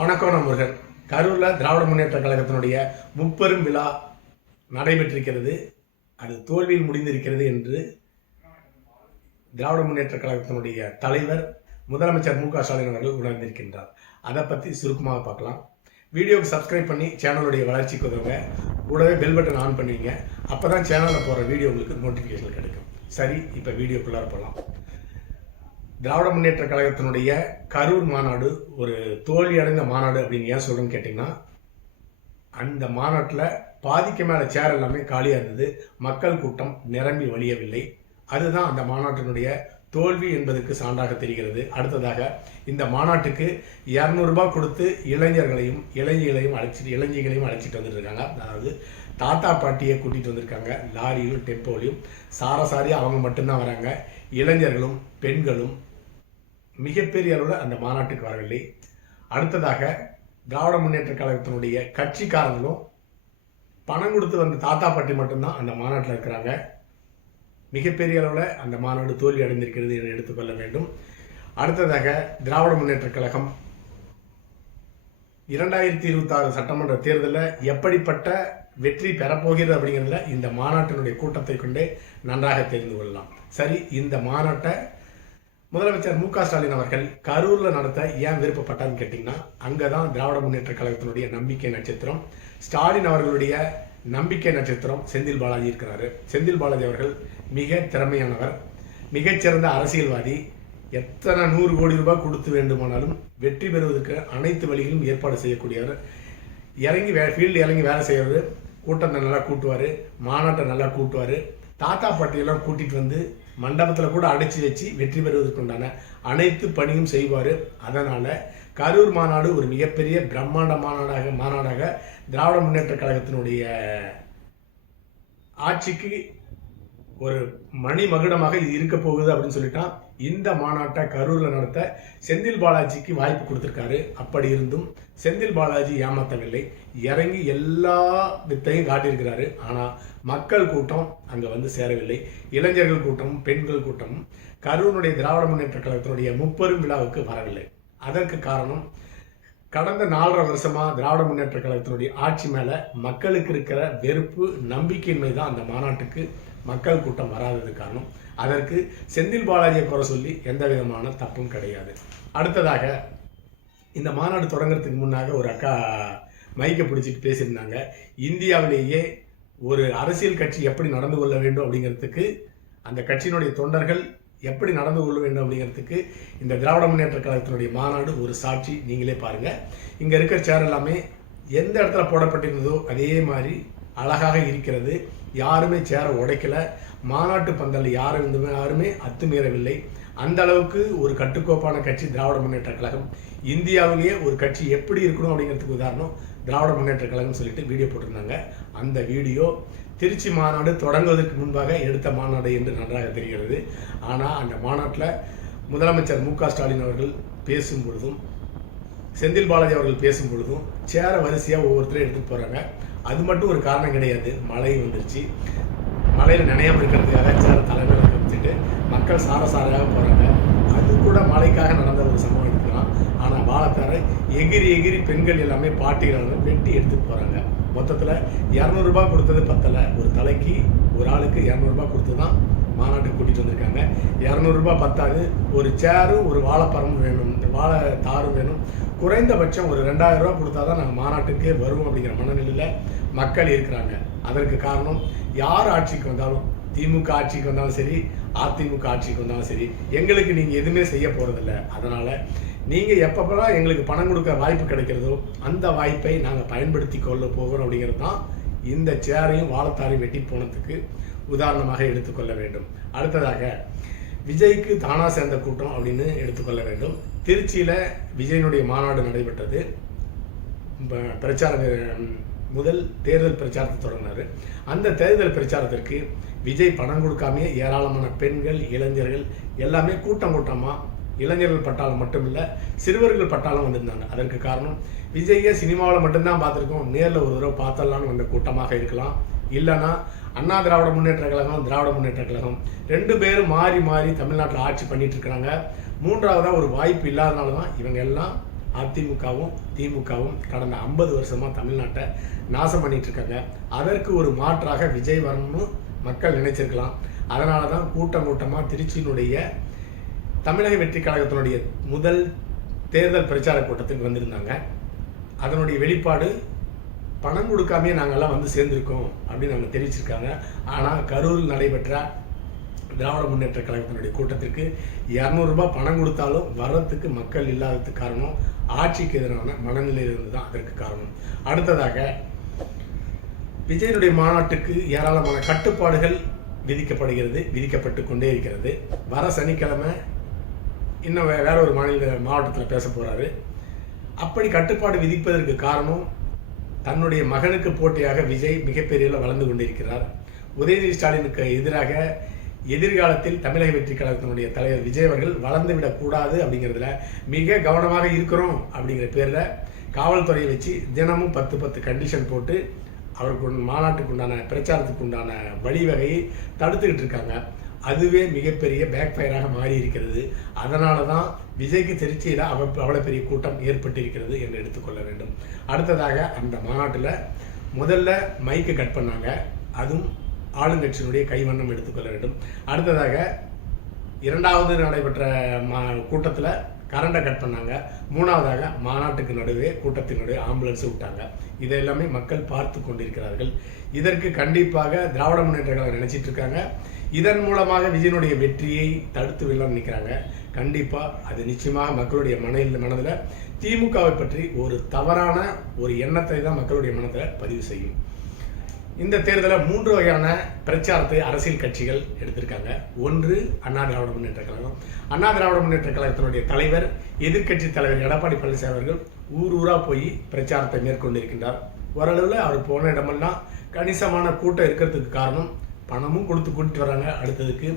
வணக்கம் நண்பர்கள். கரூரில் திராவிட முன்னேற்ற கழகத்தினுடைய முப்பெரும் விழா நடைபெற்றிருக்கிறது. அது தோல்வியில் முடிந்திருக்கிறது என்று திராவிட முன்னேற்ற கழகத்தினுடைய தலைவர் முதலமைச்சர் மு க ஸ்டாலின் அவர்கள் உணர்ந்திருக்கின்றார். அதை பற்றி சுருக்கமாக பார்க்கலாம். வீடியோவுக்கு சப்ஸ்கிரைப் பண்ணி சேனலுடைய வளர்ச்சிக்கு உதவுங்க. கூடவே பெல் பட்டன் ஆன் பண்ணுவீங்க. அப்போ தான் சேனலில் போகிற வீடியோ உங்களுக்கு நோட்டிஃபிகேஷன் கிடைக்கும். சரி, இப்போ வீடியோக்குள்ளார போகலாம். திராவிட முன்னேற்ற கழகத்தினுடைய கரூர் மாநாடு ஒரு தோல்வி அடைந்த மாநாடு அப்படின்னு ஏன் சொல்றேன்னு கேட்டிங்கன்னா, அந்த மாநாட்டில் பாதிக்கு மேலே சேர் எல்லாமே காலியாக இருந்தது. மக்கள் கூட்டம் நிரம்பி வழியவில்லை. அதுதான் அந்த மாநாட்டினுடைய தோல்வி என்பதற்கு சான்றாக தெரிகிறது. அடுத்ததாக இந்த மாநாட்டுக்கு 200 ரூபாய் கொடுத்து இளைஞர்களையும் அழைச்சிட்டு வந்துருக்காங்க. அதாவது தாத்தா பாட்டியை கூட்டிகிட்டு வந்திருக்காங்க. லாரியிலும் டெம்போலையும் சாரசாரியாக அவங்க மட்டும்தான் வராங்க. இளைஞர்களும் பெண்களும் மிகப்பெரிய அளவில் அந்த மாநாட்டுக்கு வரவில்லை. அடுத்ததாக திராவிட முன்னேற்ற கழகத்தினுடைய கட்சிக்காரங்களும் பணம் கொடுத்து வந்த தாத்தா பாட்டி மட்டும்தான் அந்த மாநாட்டில் இருக்கிறாங்க. மிகப்பெரிய அளவில் அந்த மாநாடு தோல்வி அடைந்திருக்கிறது என்று எடுத்துக்கொள்ள வேண்டும். அடுத்ததாக திராவிட முன்னேற்ற கழகம் 2026 சட்டமன்ற தேர்தலில் எப்படிப்பட்ட வெற்றி பெறப்போகிறது அப்படிங்கிறதுல இந்த மாநாட்டினுடைய கூட்டத்தை கொண்டே நன்றாக தெரிந்து கொள்ளலாம். சரி, இந்த மாநாட்டை முதலமைச்சர் மு க ஸ்டாலின் அவர்கள் கரூரில் நடத்த ஏன் விருப்பப்பட்டான்னு கேட்டிங்கன்னா, அங்கே தான் திராவிட முன்னேற்ற கழகத்தினுடைய நம்பிக்கை நட்சத்திரம், ஸ்டாலின் அவர்களுடைய நம்பிக்கை நட்சத்திரம் செந்தில் பாலாஜி இருக்கிறாரு. செந்தில் பாலாஜி அவர்கள் மிக திறமையானவர், மிகச்சிறந்த அரசியல்வாதி. எத்தனை 100 கோடி ரூபாய் கொடுத்து வேண்டுமானாலும் வெற்றி பெறுவதற்கு அனைத்து வழிகளும் ஏற்பாடு செய்யக்கூடியவர். ஃபீல்டு இறங்கி வேலை செய்யறது, கூட்டத்தை நல்லா கூட்டுவார், மாநாட்டை நல்லா கூட்டுவார். தாத்தா பாட்டியெல்லாம் கூட்டிகிட்டு வந்து மண்டபத்தில் கூட அடைச்சி வச்சு வெற்றி பெறுவதற்குண்டான அனைத்து பணியும் செய்வார். அதனால் கரூர் மாநாடு ஒரு மிகப்பெரிய பிரம்மாண்ட மாநாடாக திராவிட முன்னேற்ற கழகத்தினுடைய ஆட்சிக்கு ஒரு மணிமகுடமாக இது இருக்க போகுது அப்படின்னு சொல்லிட்டான். இந்த மாநாட்டை கரூரில் நடத்த செந்தில் பாலாஜிக்கு வாய்ப்பு கொடுத்துருக்காரு. அப்படி இருந்தும் செந்தில் பாலாஜி ஏமாற்றவில்லை. இறங்கி எல்லா வித்தையும் காட்டியிருக்கிறாரு. ஆனால் மக்கள் கூட்டம் அங்கே வந்து சேரவில்லை. இளைஞர்கள் கூட்டமும் பெண்கள் கூட்டமும் கரூருடைய திராவிட முன்னேற்ற கழகத்தினுடைய முப்பெரும் விழாவுக்கு வரவில்லை. அதற்கு காரணம், கடந்த 4.5 வருஷமா திராவிட முன்னேற்ற கழகத்தினுடைய ஆட்சி மேலே மக்களுக்கு இருக்கிற வெறுப்பு, நம்பிக்கையின்மை தான் அந்த மாநாட்டுக்கு மக்கள் கூட்டம் வராதது காரணம். அதற்கு செந்தில் பாலாஜியை குறை சொல்லி எந்த விதமான தப்பும் கிடையாது. அடுத்ததாக இந்த மாநாடு தொடங்குறதுக்கு முன்னாக ஒரு அக்கா மைக்கை பிடிச்சிட்டு பேசியிருந்தாங்க. இந்தியாவிலேயே ஒரு அரசியல் கட்சி எப்படி நடந்து கொள்ள வேண்டும் அப்படிங்கிறதுக்கு, அந்த கட்சியினுடைய தொண்டர்கள் எப்படி நடந்து கொள்ள வேண்டும் அப்படிங்கிறதுக்கு இந்த திராவிட முன்னேற்ற கழகத்தினுடைய மாநாடு ஒரு சாட்சி. நீங்களே பாருங்கள். இங்கே இருக்கிற சேர் எல்லாமே எந்த இடத்துல போடப்பட்டிருந்ததோ அதே மாதிரி அழகாக இருக்கிறது. யாருமே சேரை உடைக்கல. மாநாட்டு பந்தல் யாருமே அத்துமீறவில்லை. அந்த அளவுக்கு ஒரு கட்டுக்கோப்பான கட்சி திராவிட முன்னேற்ற கழகம். இந்தியாவிலேயே ஒரு கட்சி எப்படி இருக்கணும் அப்படிங்கிறதுக்கு உதாரணம் திராவிட முன்னேற்ற கழகம் சொல்லிட்டு வீடியோ போட்டிருந்தாங்க. அந்த வீடியோ திருச்சி மாநாடு தொடங்குவதற்கு முன்பாக எடுத்த மாநாடு என்று நன்றாக தெரிகிறது. ஆனால் அந்த மாநாட்டில் முதலமைச்சர் மு க ஸ்டாலின் அவர்கள் பேசும் பொழுதும் செந்தில் பாலாஜி அவர்கள் பேசும் பொழுதும் சேர வரிசையாக ஒவ்வொருத்தரும் எடுத்துகிட்டு போகிறாங்க. அது மட்டும் ஒரு காரணம் கிடையாது. மழை வந்துருச்சு. மழையில் நினையாமல் இருக்கிறதுக்காக சேர தலைமையில் கமிச்சிட்டு மக்கள் சாரசாரையாக போகிறாங்க. அது கூட மழைக்காக நடந்த ஒரு சம்பவம் இருக்கலாம். ஆனால் வாழத்தாரை எகிரி பெண்கள் எல்லாமே பாட்டிகள் வெட்டி எடுத்துகிட்டு போகிறாங்க. மொத்தத்தில் 200 ரூபாய் கொடுத்தது பத்தலை. ஒரு தலைக்கு ஒரு ஆளுக்கு 200 ரூபாய் கொடுத்து தான் மாநாட்டுக்கு கூட்டிகிட்டு வந்திருக்காங்க. 200 ரூபாய் பத்தாது. ஒரு சேரும் ஒரு வாழைப்பழமும் வேணும், வாழை தாரும் வேணும். குறைந்தபட்சம் ஒரு 2000 ரூபாய் கொடுத்தா தான் நாங்கள் மாநாட்டுக்கே வருவோம் அப்படிங்கிற மனநிலையில் மக்கள் இருக்கிறாங்க. அதற்கு காரணம், யார் ஆட்சிக்கு வந்தாலும், திமுக ஆட்சிக்கு வந்தாலும் சரி, அதிமுக ஆட்சிக்கு வந்தாலும் சரி, எங்களுக்கு நீங்கள் எதுவுமே செய்ய போகிறதில்ல. அதனால் நீங்கள் எப்பப்பெல்லாம் எங்களுக்கு பணம் கொடுக்க வாய்ப்பு கிடைக்கிறதோ அந்த வாய்ப்பை நாங்கள் பயன்படுத்தி கொள்ள போகிறோம் அப்படிங்கிறது தான் இந்த சேரையும் வாழைத்தாரையும் வெட்டி போனதுக்கு உதாரணமாக எடுத்துக்கொள்ள வேண்டும். அடுத்ததாக விஜய்க்கு தானா சேர்ந்த கூட்டம் அப்படின்னு எடுத்துக்கொள்ள வேண்டும். திருச்சியில் விஜயனுடைய மாநாடு நடைபெற்றது. முதல் தேர்தல் பிரச்சாரத்தை தொடங்கினார். அந்த தேர்தல் பிரச்சாரத்திற்கு விஜய் பணம் கொடுக்காமே ஏராளமான பெண்கள், இளைஞர்கள் எல்லாமே கூட்டமாக, இளைஞர்கள் பட்டாளம் மட்டும் இல்லை, சிறுவர்கள் பட்டாளம் வந்திருந்தாங்க. அதற்கு காரணம், விஜயை சினிமாவில் மட்டும்தான் பார்த்துருக்கோம், நேரில் ஒரு தடவை பார்த்தலான்னு வந்த கூட்டமாக இருக்கலாம். இல்லைன்னா அண்ணா திராவிட முன்னேற்ற கழகம், திராவிட முன்னேற்ற கழகம் 2 பேரும் மாறி தமிழ்நாட்டில் ஆட்சி பண்ணிட்டு இருக்கிறாங்க. 3ஆவதாக ஒரு வாய்ப்பு இல்லாதனால தான் இவங்க எல்லாம் அதிமுகவும் திமுகவும் கடந்த 50 வருஷமாக தமிழ்நாட்டை நாசம் பண்ணிட்டு இருக்காங்க. அதற்கு ஒரு மாற்றாக விஜய் வரணும்னு மக்கள் நினைச்சிருக்கலாம். அதனால தான் கூட்டமாக திருச்சியினுடைய தமிழக வெற்றி கழகத்தினுடைய முதல் தேர்தல் பிரச்சார கூட்டத்துக்கு வந்திருந்தாங்க. அதனுடைய வெளிப்பாடு பணம் கொடுக்காமே நாங்கள்லாம் வந்து சேர்ந்துருக்கோம் அப்படின்னு அவங்க தெரிவிச்சிருக்காங்க. ஆனால் கரூரில் நடைபெற்ற திராவிட முன்னேற்ற கழகத்தினுடைய கூட்டத்திற்கு 200 ரூபாய் பணம் கொடுத்தாலும் வர்றதுக்கு மக்கள் இல்லாததுக்கு காரணம் ஆட்சிக்கு எதிரான மனநிலையிலிருந்து தான் அதற்கு காரணம். அடுத்ததாக விஜயனுடைய மாநாட்டுக்கு ஏராளமான கட்டுப்பாடுகள் விதிக்கப்பட்டு கொண்டே இருக்கிறது. வர சனிக்கிழமை இன்னும் வேற ஒரு மாவட்டத்தில் பேச போறாரு. அப்படி கட்டுப்பாடு விதிப்பதற்கு காரணம் தன்னுடைய மகனுக்கு போட்டியாக விஜய் மிகப்பெரிய வளர்ந்து கொண்டிருக்கிறார். உதயநிதி ஸ்டாலினுக்கு எதிராக எதிர்காலத்தில் தமிழக வெற்றி கழகத்தினுடைய தலைவர் விஜய் அவர்கள் வளர்ந்துவிடக்கூடாது அப்படிங்கிறதுல மிக கவனமாக இருக்கிறோம் அப்படிங்கிற பேரில் காவல்துறையை வச்சு தினமும் 10 கண்டிஷன் போட்டு அவருக்கு மாநாட்டுக்கு உண்டான பிரச்சாரத்துக்கு உண்டான வழிவகையை தடுத்துக்கிட்டு இருக்காங்க. அதுவே மிகப்பெரிய பேக் ஃபயராக மாறி இருக்கிறது. அதனால தான் விஜய்க்கு திருச்சியில் அவ்வளோ பெரிய கூட்டம் ஏற்பட்டிருக்கிறது என்று எடுத்துக்கொள்ள வேண்டும். அடுத்ததாக அந்த மாநாட்டில் முதல்ல மைக்கு கட் பண்ணாங்க. அதுவும் ஆளுங்கட்சியினுடைய கைவண்ணம் எடுத்துக்கொள்ள வேண்டும். அடுத்ததாக இரண்டாவது நடைபெற்ற கூட்டத்தில் கரண்டை கட் பண்ணாங்க. மூணாவதாக மாநாட்டுக்கு நடுவே கூட்டத்தினுடைய ஆம்புலன்ஸ் விட்டாங்க. இதெல்லாமே மக்கள் பார்த்து கொண்டிருக்கிறார்கள். இதற்கு கண்டிப்பாக திராவிட முன்னேற்ற கழகம் நினைச்சிட்டு இருக்காங்க. இதன் மூலமாக விஜயனுடைய வெற்றியை தடுத்து விடலாம் நினைக்கிறாங்க. கண்டிப்பாக அது நிச்சயமாக மக்களுடைய மனதில் திமுகவை பற்றி ஒரு தவறான ஒரு எண்ணத்தை தான் மக்களுடைய மனதில் பதிவு செய்யும். இந்த தேர்தலில் 3 வகையான பிரச்சாரத்தை அரசியல் கட்சிகள் எடுத்திருக்காங்க. ஒன்று அண்ணா திராவிட முன்னேற்ற கழகம். அண்ணா திராவிட முன்னேற்ற கழகத்தினுடைய தலைவர் எதிர்க்கட்சி தலைவர் எடப்பாடி பழனிசாமி அவர்கள் ஊராக போய் பிரச்சாரத்தை மேற்கொண்டிருக்கின்றார். ஓரளவில் அவர் போன இடமெல்லாம் கணிசமான கூட்டம் இருக்கிறதுக்கு காரணம் பணமும் கொடுத்து கூட்டிட்டு வராங்க. அடுத்ததுக்கு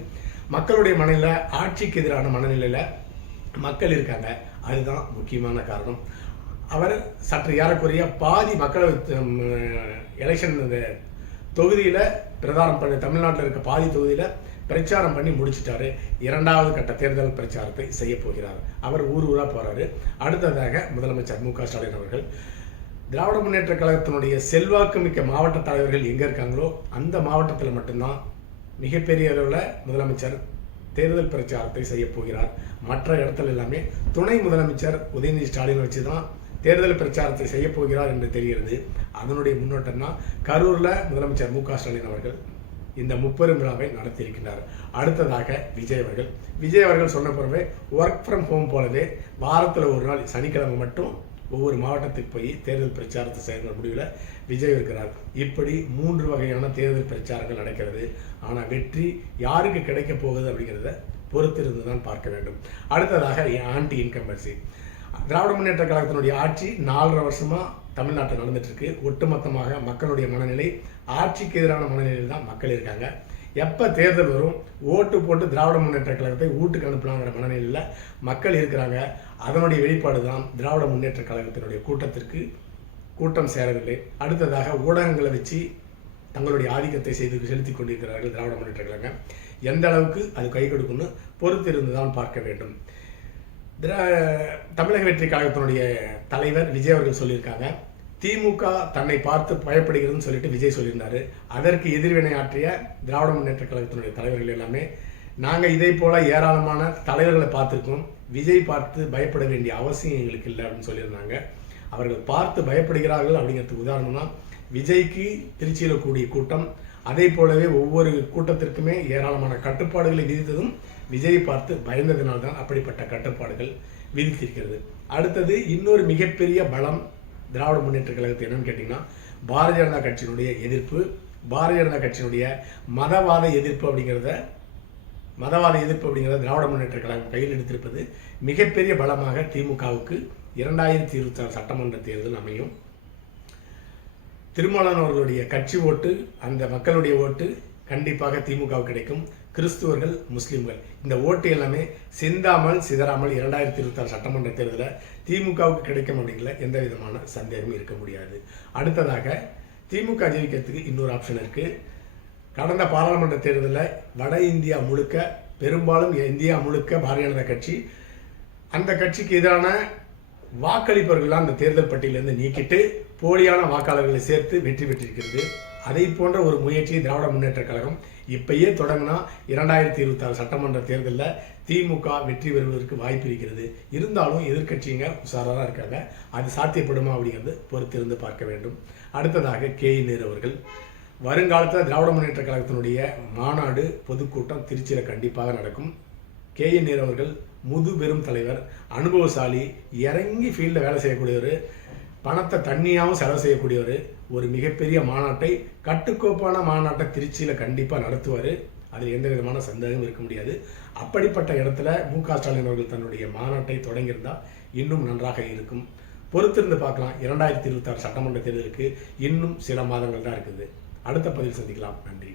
மக்களுடைய மனநிலையில் ஆட்சிக்கு எதிரான மனநிலையில் மக்கள் இருக்காங்க. அதுதான் முக்கியமான காரணம். அவர் சற்று ஏறக்குறைய பாதி மக்களவை எலெக்ஷன் தொகுதியில் பிரதானம் பண்ணி தமிழ்நாட்டில் இருக்க பாதி தொகுதியில் பிரச்சாரம் பண்ணி முடிச்சிட்டாரு. 2வது கட்ட தேர்தல் பிரச்சாரத்தை செய்ய போகிறார். அவர் ஊராக போறாரு. அடுத்ததாக முதலமைச்சர் மு க ஸ்டாலின் அவர்கள் திராவிட முன்னேற்ற கழகத்தினுடைய செல்வாக்கு மிக்க மாவட்ட தலைவர்கள் எங்கே இருக்காங்களோ அந்த மாவட்டத்தில் மட்டும்தான் மிகப்பெரிய அளவில் முதலமைச்சர் தேர்தல் பிரச்சாரத்தை செய்ய போகிறார். மற்ற இடத்துல எல்லாமே துணை முதலமைச்சர் உதயநிதி ஸ்டாலின் வச்சு தான் தேர்தல் பிரச்சாரத்தை செய்ய போகிறார் என்று தெரிகிறது. அதனுடைய முன்னோட்டம் தான் கரூரில் முதலமைச்சர் மு க ஸ்டாலின் அவர்கள் இந்த 30 விழாவை நடத்தியிருக்கிறார். அடுத்ததாக விஜய் அவர்கள் சொன்ன பிறகு ஒர்க் ஃப்ரம் ஹோம் போலவே வாரத்தில் ஒரு நாள் சனிக்கிழமை மட்டும் ஒவ்வொரு மாவட்டத்துக்கு போய் தேர்தல் பிரச்சாரத்தை செய்கிற முடிவில் விஜய் இருக்கிறார். இப்படி 3 வகையான தேர்தல் பிரச்சாரங்கள் நடக்கிறது. ஆனால் வெற்றி யாருக்கு கிடைக்க போகுது அப்படிங்கிறத பொறுத்திருந்து தான் பார்க்க வேண்டும். அடுத்ததாக ஆன்டி இன்கம்பன்சி. திராவிட முன்னேற்ற கழகத்தினுடைய ஆட்சி 4.5 வருஷமாக தமிழ்நாட்டில் நடந்துட்டு இருக்கு. ஒட்டுமொத்தமாக மக்களுடைய மனநிலை ஆட்சிக்கு எதிரான மனநிலையில் தான் மக்கள் இருக்காங்க. எப்போ தேர்தல் வரும் ஓட்டு போட்டு திராவிட முன்னேற்ற கழகத்தை வீட்டுக்கு அனுப்பலாங்கிற மனநிலையில் மக்கள் இருக்கிறாங்க. அதனுடைய வெளிப்பாடு தான் திராவிட முன்னேற்ற கழகத்தினுடைய கூட்டம் சேரவில்லை. அடுத்ததாக ஊடகங்களை வச்சு தங்களுடைய ஆதிக்கத்தை செலுத்தி கொண்டிருக்கிறார்கள் திராவிட முன்னேற்ற கழகம். எந்த அளவுக்கு அது கை கொடுக்கும்னு பொறுத்திருந்து தான் பார்க்க வேண்டும். தமிழக வெற்றி கழகத்தினுடைய தலைவர் விஜய் அவர்கள் சொல்லியிருக்காங்க, திமுக தன்னை பார்த்து பயப்படுகிறதுன்னு சொல்லிட்டு விஜய் சொல்லியிருந்தாரு. அதற்கு எதிர்வினை ஆற்றிய திராவிட முன்னேற்ற கழகத்தினுடைய தலைவர்கள் எல்லாமே நாங்கள் இதே போல ஏராளமான தலைவர்களை பார்த்துருக்கோம், விஜய் பார்த்து பயப்பட வேண்டிய அவசியம் எங்களுக்கு இல்லை அப்படின்னு சொல்லியிருந்தாங்க. அவர்கள் பார்த்து பயப்படுகிறார்கள் அப்படிங்கிறதுக்கு உதாரணம் தான் விஜய்க்கு திருச்சியில் கூடிய கூட்டம். அதே போலவே ஒவ்வொரு கூட்டத்திற்குமே ஏராளமான கட்டுப்பாடுகளை விதித்ததும் விஜய் பார்த்து பயந்ததினால்தான் அப்படிப்பட்ட கட்டுப்பாடுகள் விதித்திருக்கிறது. அடுத்தது இன்னொரு மிகப்பெரிய பலம் திராவிட முன்னேற்ற கழகத்தை என்னன்னு கேட்டிங்கன்னா பாரதிய ஜனதா கட்சியினுடைய எதிர்ப்பு. பாரதிய ஜனதா கட்சியினுடைய மதவாத எதிர்ப்பு அப்படிங்கிறத திராவிட முன்னேற்ற கழகம் கையில் எடுத்திருப்பது மிகப்பெரிய பலமாக திமுகவுக்கு 2026 சட்டமன்ற தேர்தல் அமையும். திருமாவளவன் அவர்களுடைய கட்சி ஓட்டு, அந்த மக்களுடைய ஓட்டு கண்டிப்பாக திமுகவுக்கு கிடைக்கும். கிறிஸ்துவர்கள், முஸ்லிம்கள் இந்த ஓட்டு எல்லாமே சிந்தாமல் சிதறாமல் 2026 சட்டமன்ற தேர்தலில் திமுகவுக்கு கிடைக்கும் அப்படிங்கிற எந்த விதமான சந்தேகமும் இருக்க முடியாது. அடுத்ததாக திமுக ஜெயிக்கிறதுக்கு இன்னொரு ஆப்ஷன் இருக்கு. கடந்த பாராளுமன்ற தேர்தலில் வட இந்தியா முழுக்க, பெரும்பாலும் இந்தியா முழுக்க பாரதிய ஜனதா கட்சி அந்த கட்சிக்கு எதிரான வாக்களிப்பவர்கள்லாம் அந்த தேர்தல் பட்டியலிருந்து நீக்கிட்டு போலியான வாக்காளர்களை சேர்த்து வெற்றி பெற்றிருக்கிறது. அதை போன்ற ஒரு முயற்சியை திராவிட முன்னேற்ற கழகம் இப்பயே தொடங்கினா 2026 சட்டமன்ற தேர்தலில் திமுக வெற்றி பெறுவதற்கு வாய்ப்பு இருக்கிறது. இருந்தாலும் எதிர்க்கட்சிங்க உஷாராக இருக்காங்க. அது சாத்தியப்படுமா அப்படிங்கிறது பொறுத்திருந்து பார்க்க வேண்டும். அடுத்ததாக கே.என். நேரு அவர்கள் வருங்காலத்தில் திராவிட முன்னேற்ற கழகத்தினுடைய மாநாடு பொதுக்கூட்டம் திருச்சியில் கண்டிப்பாக நடக்கும். கே.என். நேரு அவர்கள் முதுபெரும் தலைவர், அனுபவசாலி, இறங்கி ஃபீல்டில் வேலை செய்யக்கூடியவர், பணத்தை தண்ணியாகவும் செலவு செய்யக்கூடியவர். ஒரு மிகப்பெரிய மாநாட்டை, கட்டுக்கோப்பான மாநாட்டை திருச்சியில் கண்டிப்பாக நடத்துவார். அதில் எந்த விதமான சந்தேகமும் இருக்க முடியாது. அப்படிப்பட்ட இடத்துல மு.க. ஸ்டாலின் அவர்கள் தன்னுடைய மாநாட்டை தொடங்கியிருந்தால் இன்னும் நன்றாக இருக்கும். பொறுத்திருந்து பார்க்கலாம். 2026 சட்டமன்ற தேர்தலுக்கு இன்னும் சில மாதங்கள் தான் இருக்குது. அடுத்த பதிவில் சந்திக்கலாம். நன்றி.